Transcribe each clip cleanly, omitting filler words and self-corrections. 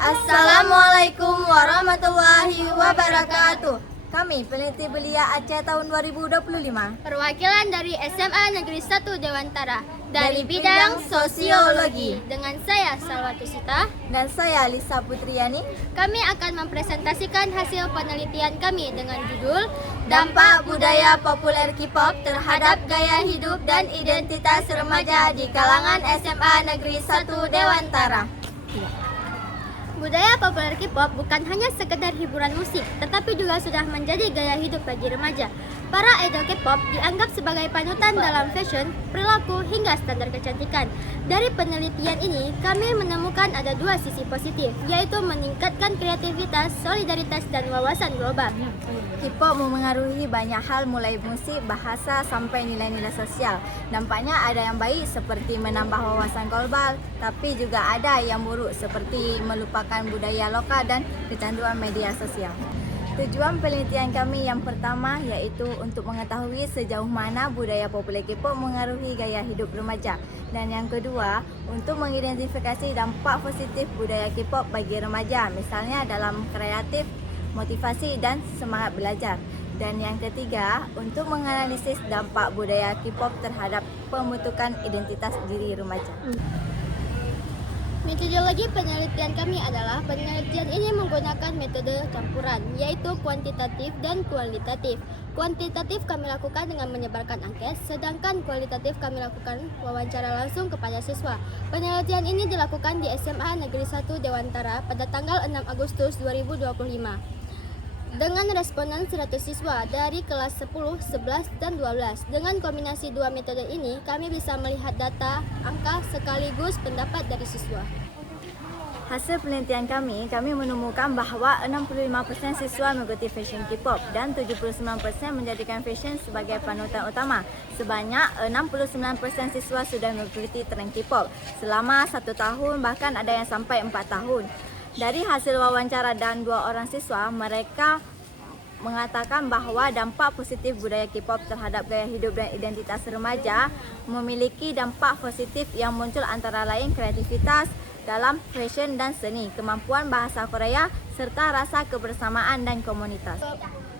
Assalamualaikum warahmatullahi wabarakatuh. Kami peneliti belia Aceh tahun 2025 Perwakilan dari SMA Negeri 1 Dewantara dari bidang sosiologi. Dengan saya Salwatu Sita, dan saya Lisa Putriani. kami akan mempresentasikan hasil penelitian kami dengan judul Dampak budaya populer K-pop terhadap gaya hidup dan identitas remaja di kalangan SMA Negeri 1 Dewantara. Budaya populer K-pop bukan hanya sekedar hiburan musik, tetapi juga sudah menjadi gaya hidup bagi remaja. Para idol K-pop dianggap sebagai panutan dalam fashion, perilaku, hingga standar kecantikan. Dari penelitian ini, kami menemukan ada dua sisi positif, yaitu meningkatkan kreativitas, solidaritas, dan wawasan global. K-pop memengaruhi banyak hal mulai musik, bahasa, sampai nilai-nilai sosial. Dampaknya ada yang baik seperti menambah wawasan global, tapi juga ada yang buruk seperti melupakan budaya lokal dan kecanduan media sosial. Tujuan penelitian kami yang pertama yaitu untuk mengetahui sejauh mana budaya populer K-pop mengaruhi gaya hidup remaja. Dan yang kedua, untuk mengidentifikasi dampak positif budaya K-pop bagi remaja, misalnya dalam kreatif, motivasi dan semangat belajar. Dan yang ketiga, untuk menganalisis dampak budaya K-pop terhadap pembentukan identitas diri remaja. Metodologi penelitian kami adalah penelitian ini menggunakan metode campuran, yaitu kuantitatif dan kualitatif. Kuantitatif kami lakukan dengan menyebarkan angket, sedangkan kualitatif kami lakukan wawancara langsung kepada siswa. Penelitian ini dilakukan di SMA Negeri 1 Dewantara pada tanggal 6 Agustus 2025. Dengan responden 100 siswa dari kelas 10, 11, dan 12. Dengan kombinasi dua metode ini, kami bisa melihat data, angka, sekaligus pendapat dari siswa. Hasil penelitian kami menemukan bahawa 65% siswa mengikuti fashion K-pop dan 79% menjadikan fashion sebagai panutan utama. Sebanyak 69% siswa sudah mengikuti tren K-pop selama 1 tahun, bahkan ada yang sampai 4 tahun. Dari hasil wawancara dan 2 orang siswa, mereka mengatakan bahawa dampak positif budaya K-pop terhadap gaya hidup dan identitas remaja memiliki dampak positif yang muncul antara lain kreativitas dalam fashion dan seni, kemampuan bahasa Korea, serta rasa kebersamaan dan komunitas.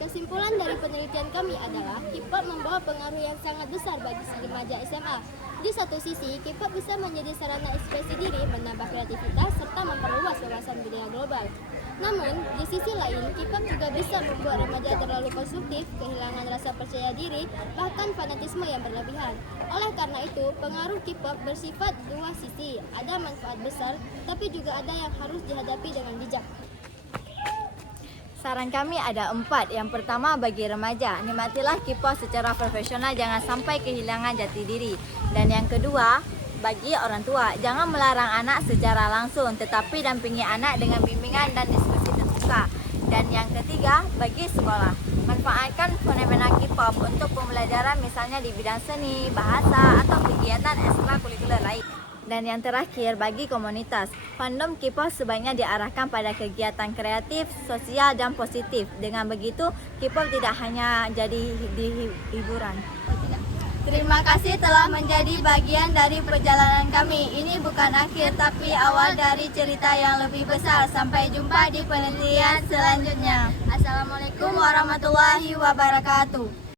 Kesimpulan dari penelitian kami adalah K-pop membawa pengaruh yang sangat besar bagi si remaja SMA. Di satu sisi, K-pop bisa menjadi sarana ekspresi diri, menambah kreativitas, serta memperluas wawasan budaya global. Namun, di sisi lain, K-pop juga bisa membuat remaja terlalu konsumtif, kehilangan rasa percaya diri, bahkan fanatisme yang berlebihan. Oleh karena itu, pengaruh K-pop bersifat dua sisi. Ada manfaat besar, tapi juga ada yang harus dihadapi dengan bijak. Saran kami ada 4. Yang pertama, bagi remaja, nikmatilah K-pop secara profesional, jangan sampai kehilangan jati diri. Dan yang kedua, bagi orang tua, jangan melarang anak secara langsung, tetapi dampingi anak dengan bimbingan dan diskusi terbuka. Dan yang ketiga, bagi sekolah, manfaatkan fenomena K-pop untuk pembelajaran misalnya di bidang seni, bahasa, atau kegiatan ekstrakurikuler lain. Dan yang terakhir, bagi komunitas, fandom K-pop sebaiknya diarahkan pada kegiatan kreatif, sosial, dan positif. Dengan begitu, K-pop tidak hanya jadi hiburan. Terima kasih telah menjadi bagian dari perjalanan kami. Ini bukan akhir, tapi awal dari cerita yang lebih besar. Sampai jumpa di penelitian selanjutnya. Assalamualaikum warahmatullahi wabarakatuh.